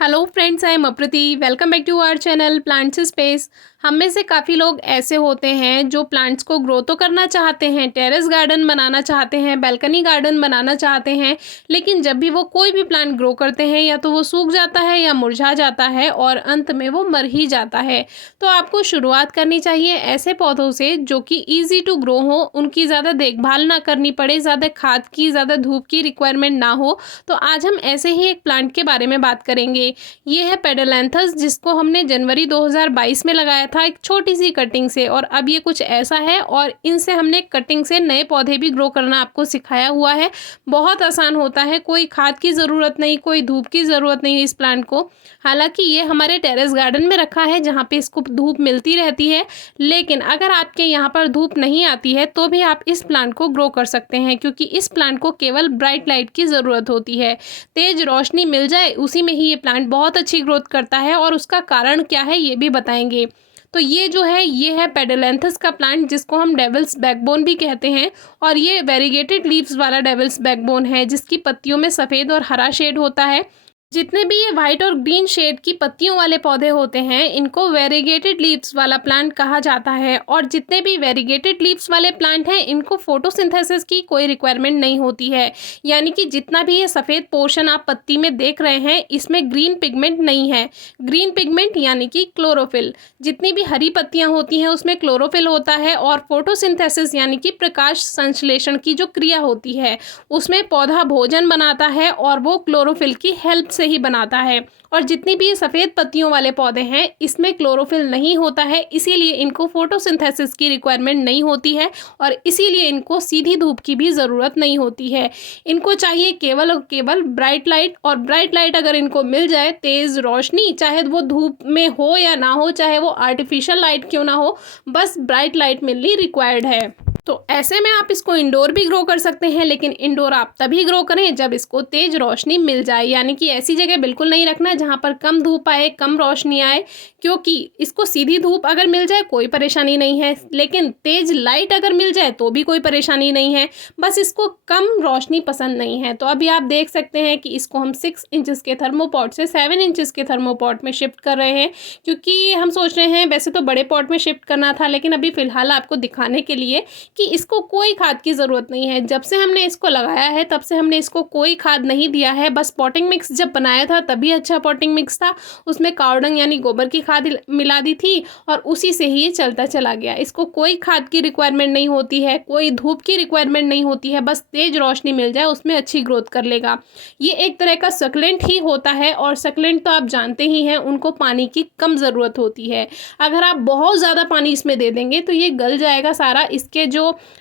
Hello friends, I am Aprati. Welcome back to our channel Plants Space. हम में से काफ़ी लोग ऐसे होते हैं जो प्लांट्स को ग्रो तो करना चाहते हैं, टेरेस गार्डन बनाना चाहते हैं, बैल्कनी गार्डन बनाना चाहते हैं, लेकिन जब भी वो कोई भी प्लांट ग्रो करते हैं या तो वो सूख जाता है या मुरझा जाता है और अंत में वो मर ही जाता है। तो आपको शुरुआत करनी चाहिए ऐसे पौधों से जो कि ईजी टू ग्रो हो, उनकी ज़्यादा देखभाल ना करनी पड़े, ज़्यादा खाद की, ज़्यादा धूप की रिक्वायरमेंट ना हो। तो आज हम ऐसे ही एक प्लांट के बारे में बात करेंगे। ये है पेडोलैंथस, जिसको हमने जनवरी 2022 में लगाया था एक छोटी सी कटिंग से, और अब ये कुछ ऐसा है। और इनसे हमने कटिंग से नए पौधे भी ग्रो करना आपको सिखाया हुआ है। बहुत आसान होता है, कोई खाद की ज़रूरत नहीं, कोई धूप की ज़रूरत नहीं इस प्लांट को। हालांकि ये हमारे टेरेस गार्डन में रखा है जहाँ पे इसको धूप मिलती रहती है, लेकिन अगर आपके यहाँ पर धूप नहीं आती है तो भी आप इस प्लांट को ग्रो कर सकते हैं, क्योंकि इस प्लांट को केवल ब्राइट लाइट की ज़रूरत होती है। तेज रोशनी मिल जाए उसी में ही ये प्लांट बहुत अच्छी ग्रोथ करता है, और उसका कारण क्या है ये भी बताएंगे। तो ये जो है ये है पेडोलैंथस का प्लांट, जिसको हम डेविल्स बैकबोन भी कहते हैं। और ये वेरीगेटेड लीव्स वाला डेविल्स बैकबोन है, जिसकी पत्तियों में सफ़ेद और हरा शेड होता है। जितने भी ये वाइट और ग्रीन शेड की पत्तियों वाले पौधे होते हैं, इनको वेरीगेटेड लीव्स वाला प्लांट कहा जाता है। और जितने भी वेरीगेटेड लीव्स वाले प्लांट हैं, इनको फोटोसिंथेसिस की कोई रिक्वायरमेंट नहीं होती है। यानी कि जितना भी ये सफ़ेद पोर्शन आप पत्ती में देख रहे हैं, इसमें ग्रीन पिगमेंट नहीं है। ग्रीन पिगमेंट यानी कि क्लोरोफिल। जितनी भी हरी पत्तियां होती हैं उसमें क्लोरोफिल होता है, और फोटोसिंथेसिस यानी कि प्रकाश संश्लेषण की जो क्रिया होती है उसमें पौधा भोजन बनाता है, और वो क्लोरोफिल की हेल्प से ही बनाता है। और जितनी भी सफ़ेद पत्तियों वाले पौधे हैं, इसमें क्लोरोफिल नहीं होता है, इसीलिए इनको फोटोसिंथेसिस की रिक्वायरमेंट नहीं होती है, और इसीलिए इनको सीधी धूप की भी ज़रूरत नहीं होती है। इनको चाहिए केवल और केवल ब्राइट लाइट। और ब्राइट लाइट अगर इनको मिल जाए, तेज़ रोशनी, चाहे वो धूप में हो या ना हो, चाहे वो आर्टिफिशियल लाइट क्यों ना हो, बस ब्राइट लाइट मिलनी रिक्वायर्ड है। तो ऐसे में आप इसको इंडोर भी ग्रो कर सकते हैं, लेकिन इंडोर आप तभी ग्रो करें जब इसको तेज रोशनी मिल जाए। यानी कि ऐसी जगह बिल्कुल नहीं रखना जहां पर कम धूप आए, कम रोशनी आए, क्योंकि इसको सीधी धूप अगर मिल जाए कोई परेशानी नहीं है, लेकिन तेज लाइट अगर मिल जाए तो भी कोई परेशानी नहीं है। बस इसको कम रोशनी पसंद नहीं है। तो अभी आप देख सकते हैं कि इसको हम 6 इंचज़ के थर्मोपॉट से 7 इंचज़ के थर्मोपॉट में शिफ्ट कर रहे हैं, क्योंकि हम सोच रहे हैं वैसे तो बड़े पॉट में शिफ्ट करना था, लेकिन अभी फ़िलहाल आपको दिखाने के लिए कि इसको कोई खाद की ज़रूरत नहीं है। जब से हमने इसको लगाया है तब से हमने इसको कोई खाद नहीं दिया है। बस पॉटिंग मिक्स जब बनाया था तभी अच्छा पॉटिंग मिक्स था, उसमें कावडंग यानी गोबर की खाद मिला दी थी, और उसी से ही ये चलता चला गया। इसको कोई खाद की रिक्वायरमेंट नहीं होती है, कोई धूप की रिक्वायरमेंट नहीं होती है, बस तेज रोशनी मिल जाए उसमें अच्छी ग्रोथ कर लेगा। ये एक तरह का सक्लेंट ही होता है, और सक्लेंट तो आप जानते ही हैं, उनको पानी की कम ज़रूरत होती है। अगर आप बहुत ज़्यादा पानी इसमें दे देंगे तो ये गल जाएगा सारा। इसके जो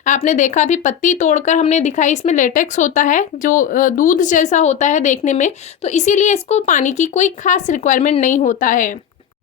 आपने देखा अभी पत्ती तोड़कर हमने दिखाई, इसमें लेटेक्स होता है जो दूध जैसा होता है देखने में, तो इसीलिए इसको पानी की कोई खास रिक्वायरमेंट नहीं होता है।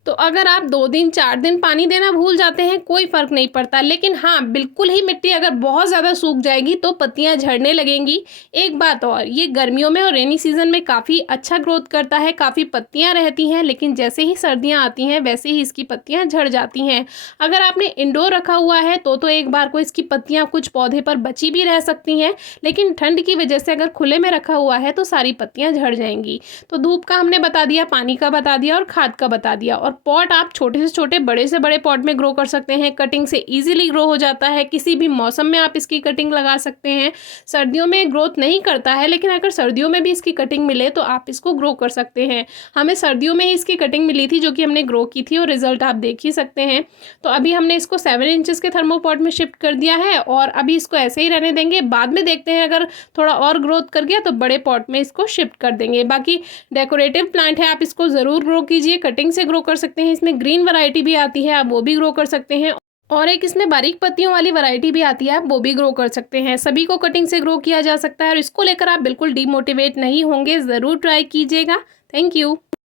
तो अगर आप 2 दिन 4 दिन पानी देना भूल जाते हैं कोई फ़र्क नहीं पड़ता, लेकिन हाँ, बिल्कुल ही मिट्टी अगर बहुत ज़्यादा सूख जाएगी तो पत्तियां झड़ने लगेंगी। एक बात और, ये गर्मियों में और रेनी सीजन में काफ़ी अच्छा ग्रोथ करता है, काफ़ी पत्तियां रहती हैं, लेकिन जैसे ही सर्दियां आती हैं वैसे ही इसकी पत्तियां झड़ जाती हैं। अगर आपने इंडोर रखा हुआ है तो एक बार को इसकी पत्तियाँ कुछ पौधे पर बची भी रह सकती हैं, लेकिन ठंड की वजह से अगर खुले में रखा हुआ है तो सारी पत्तियाँ झड़ जाएंगी। तो धूप का हमने बता दिया, पानी का बता दिया, और खाद का बता दिया। और पॉट आप छोटे से छोटे, बड़े से बड़े पॉट में ग्रो कर सकते हैं। कटिंग से इजीली ग्रो हो जाता है, किसी भी मौसम में आप इसकी कटिंग लगा सकते हैं। सर्दियों में ग्रोथ नहीं करता है, लेकिन अगर सर्दियों में भी इसकी कटिंग मिले तो आप इसको ग्रो कर सकते हैं। हमें सर्दियों में ही इसकी कटिंग मिली थी जो कि हमने ग्रो की थी, और रिजल्ट आप देख ही सकते हैं। तो अभी हमने इसको 7 इंचज़ के थर्मोपॉट में शिफ्ट कर दिया है, और अभी इसको ऐसे ही रहने देंगे। बाद में देखते हैं अगर थोड़ा और ग्रोथ कर गया तो बड़े पॉट में इसको शिफ्ट कर देंगे। बाकी डेकोरेटिव प्लांट है, आप इसको ज़रूर ग्रो कीजिए, कटिंग से ग्रो कर सकते हैं। इसमें ग्रीन वैरायटी भी आती है, आप वो भी ग्रो कर सकते हैं, और एक इसमें बारीक पत्तियों वाली वैरायटी भी आती है, आप वो भी ग्रो कर सकते हैं। सभी को कटिंग से ग्रो किया जा सकता है, और इसको लेकर आप बिल्कुल डीमोटिवेट नहीं होंगे। ज़रूर ट्राई कीजिएगा। Thank you.